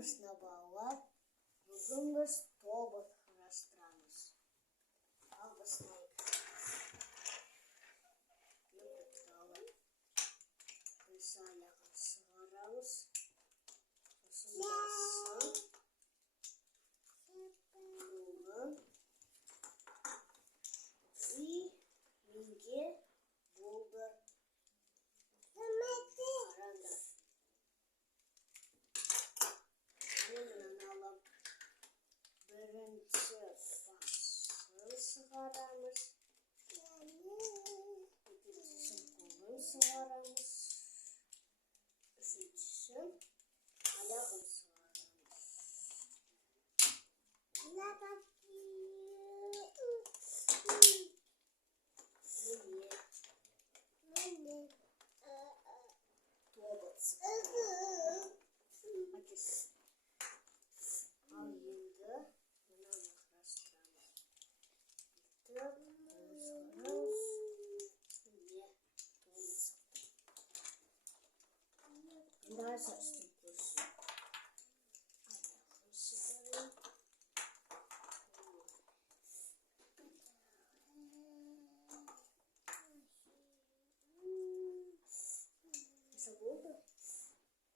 Армысыздар балалар. Бүгін біз тобот құрастырамыз. Ал бастайық. Біз аяғын шығарамыз. Сосын басын, қолын и минге болды. Қараңдар. Бірінші басын шығарамыз. Екіншісін қолын шығарамыз. Үшіншісін аяғын шығарамыз. Міне тобот шығарамыз. Ал енді мынаны құрастырамыз. Дальше істеп көрсін. Аяғын шығарайын. Nasıl oldu?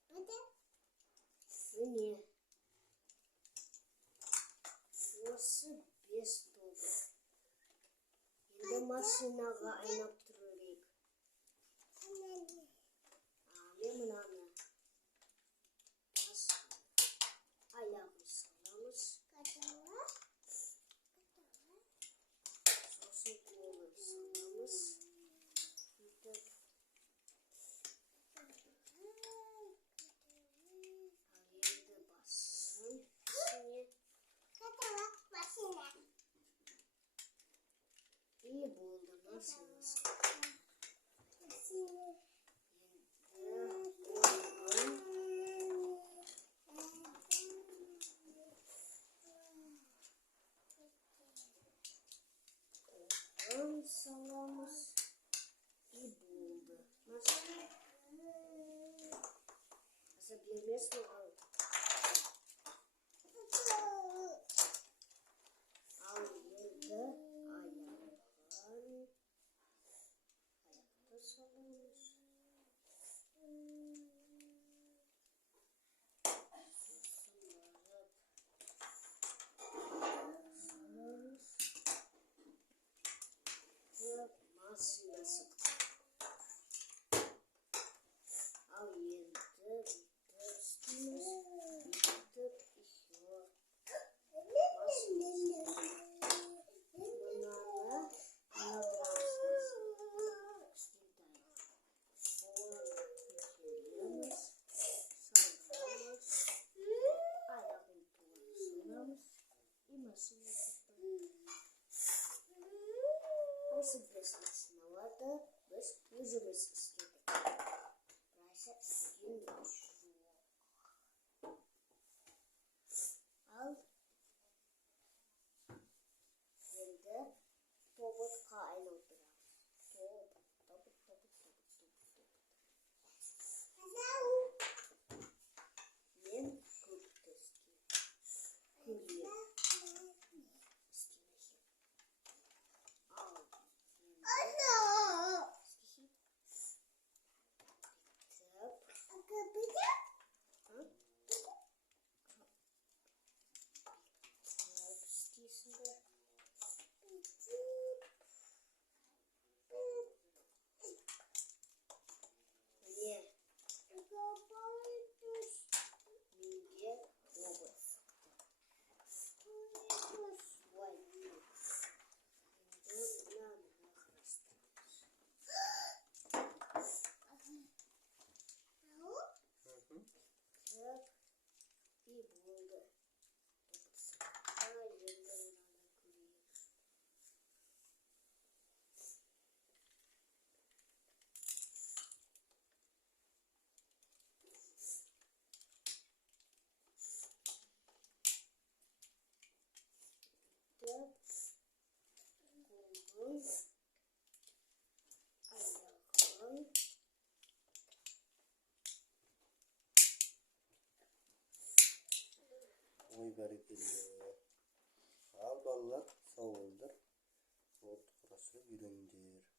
Hadi. Mine. Burası 5 doldu. Şimdi maşinaga aynap dururuz. Mınamı. Ayağını salamız. Sosu kolunu salamız. Ayağını basın. İyi buldu. Nasıl? Salamız iyi buldu. Nasıl? Nasıl bilmez mi? Al yedi ayakları. Ayakta salamız. Masaya sıktık. Al yedi bitirstimiz. Bitirdik işi. Bunları anlatırsınız. Kolunu sallamız. Ayağını tuğlamız. İmasını sıktık. Осы бесмысновато, біз өзіміз істедік. Райса істеген жоқ. Ал енді тоботқа айналдырамыз. Тобот. Мен көпті істеймін. İyi buldu. Ой бәрекелді. Ал балалар, сау болыңдар. Отты құрашып үйреніңдер.